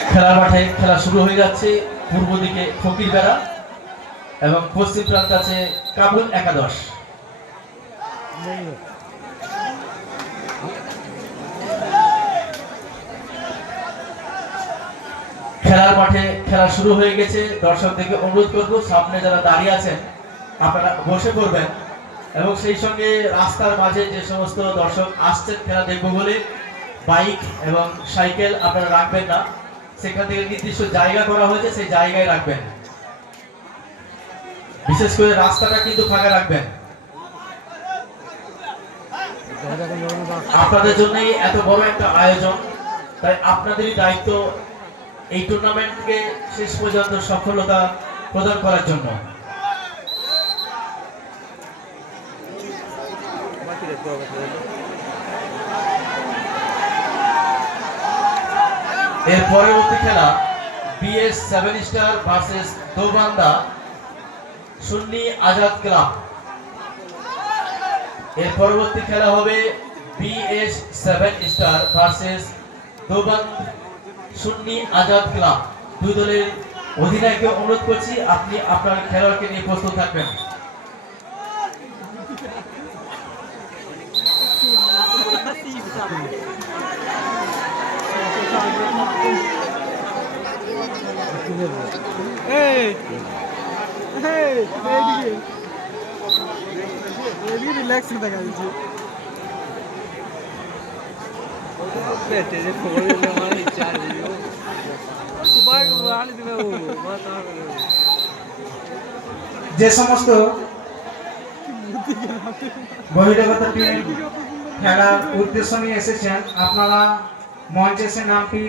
খেলার মাঠে খেলা শুরু হয়ে যাচ্ছে পূর্ব দিকে ফকির বেড়া এবং পশ্চিম প্রান্তে আছে কাবুল একাদশ। খেলার মাঠে খেলা শুরু হয়ে গেছে। দর্শকদেরকে অনুরোধ করব, সামনে যারা দাঁড়িয়ে আছেন, আপনারা বসে পড়বেন এবং সেই সঙ্গে রাস্তার মাঝে যে সমস্ত দর্শক আসছেন, খেলা দেখব বলে, বাইক এবং সাইকেল আপনারা রাখবেন না। সেখান থেকে নির্দিষ্ট জায়গা করা হয়েছে, সেই জায়গায় রাখবেন। বিশেষ করে রাস্তাটা কিন্তু ফাঁকা রাখবেন। আপনাদের জন্যই এত বড় একটা আয়োজন, তাই আপনাদেরই দায়িত্ব এই টুর্নামেন্টকে শেষ পর্যন্ত সফলতা প্রদান করার জন্য। এর পরবর্তী খেলা BS seven star versus Dobanda Sunni Azad club. এর পরবর্তী খেলা হবে BS seven star versus Dobanda Sunni Azad club. দুই দলের অধিনায়ককে অনুরোধ করছি, আপনি আপনার খেলোয়াড়কে নিয়ে প্রস্তুত থাকবেন। এই এই এইদিকে এইদিকে রিল্যাক্স দেখা যাচ্ছে যে সমস্ত বহিরাগত টিম খেলার উদ্দেশ্য নিয়ে এসেছেন আপনারা মঞ্চে এসে নামটি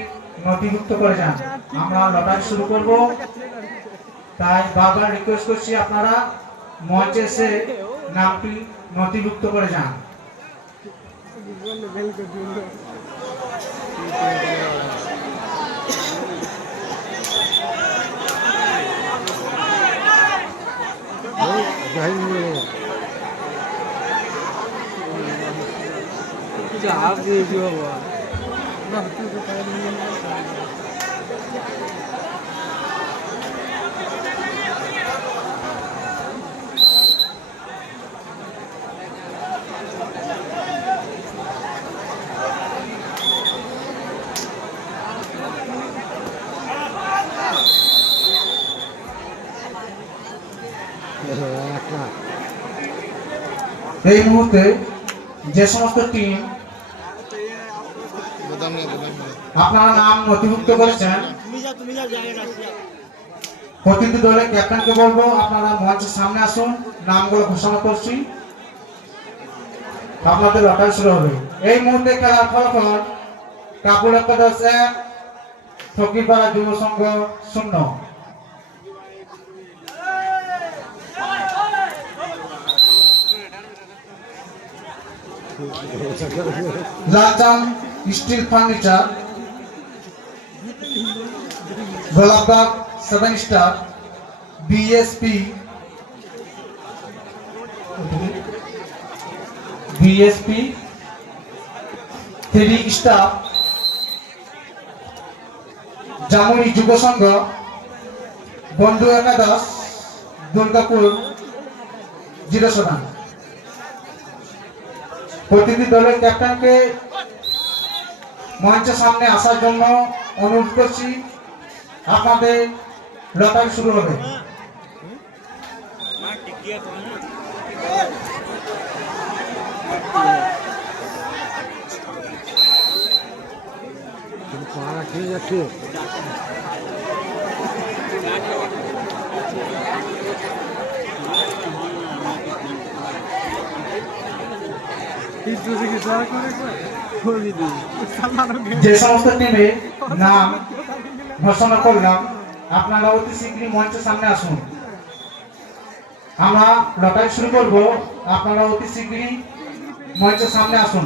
নথিভুক্ত করে যান। আমরা লটারি শুরু করব। তাই বারবার রিকোয়েস্ট করছি আপনারা মঞ্চে এসে নামটি নথিভুক্ত করে যান। দিল দিয়ে তো পাই এই মুহূর্তে যে সমস্ত টিম আপনারা নাম নথিভুক্ত করেছেন। প্রতিটি দলের ক্যাপ্টেনকে বলব, আপনারা মঞ্চের সামনে আসুন, নামগুলো ঘোষণা করছি। আপনাদের লটারি শুরু হবে। এই মুহূর্তে খেলার ফলাফল, কাপুর একাদশ এক, ফকিরপাড়া যুব সংঘ শূন্য। Lalchan steel furniture. Golapbag seven star BSP BSP three star Jamuni যুব সংঘ বন্ধু একাদশ দুর্গাপুর জিরো প্রতিটি দলের ক্যাপ্টেনকে মঞ্চের সামনে আসার জন্য অনুরোধ করছি আপনাদের লটারি শুরু হবে। ঠিক আছে যে সমস্ত টিমে নাম ঘোষণা করলাম, আপনারা অতি শীঘ্রই মঞ্চের সামনে আসুন। আমরা লটারি শুরু করব, আপনারা অতি শীঘ্রই মঞ্চের সামনে আসুন।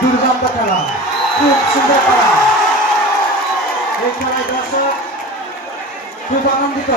দুর্দান্ত খেলা। খুব সুন্দর খেলা। এই খেলায় দর্শক খুব আনন্দিত।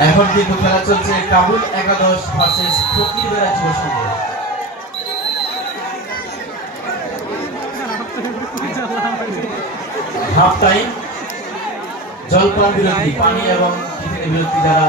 এখন কিন্তু খেলা চলছে কাবুল একাদশ ভার্সেস ফকির বেড়া যুব সংঘ। হাফ টাইম জলপান বিরতি পানি এবং বিরতি যারা